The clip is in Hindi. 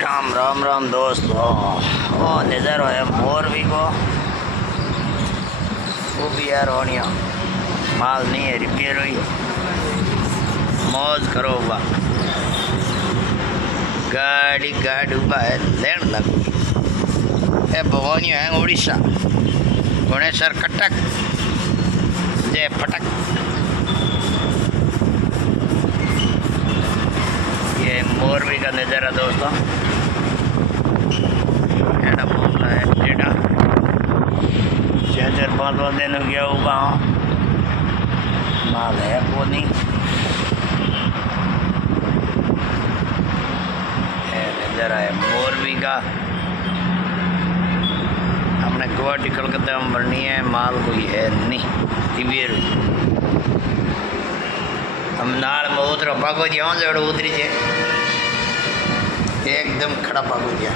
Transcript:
राम राम राम दोस्तों। ओ नज़ारो है मोरबी को। वो भी यार होनिया माल नहीं है, रिपेयर हुई। मौज करो बा गाड़ी गाड़ी उबा है लेन लग ए भवानी है उड़ीसा भुवनेश्वर कटक जय फटक। ये मोरबी का नज़ारा दोस्तों। एड़ा मामला है टेढ़ा 4-5 दिन हो गया उबा माल है को नहीं। नज़ारा है मोरबी का। हमने गुवाहाटी कलकत्ता में भरनी है, माल कोई है नहीं रिपेयर। हम नाल में उतरो पागो जी जड़ उतरी है एकदम खड़ा पागो जी।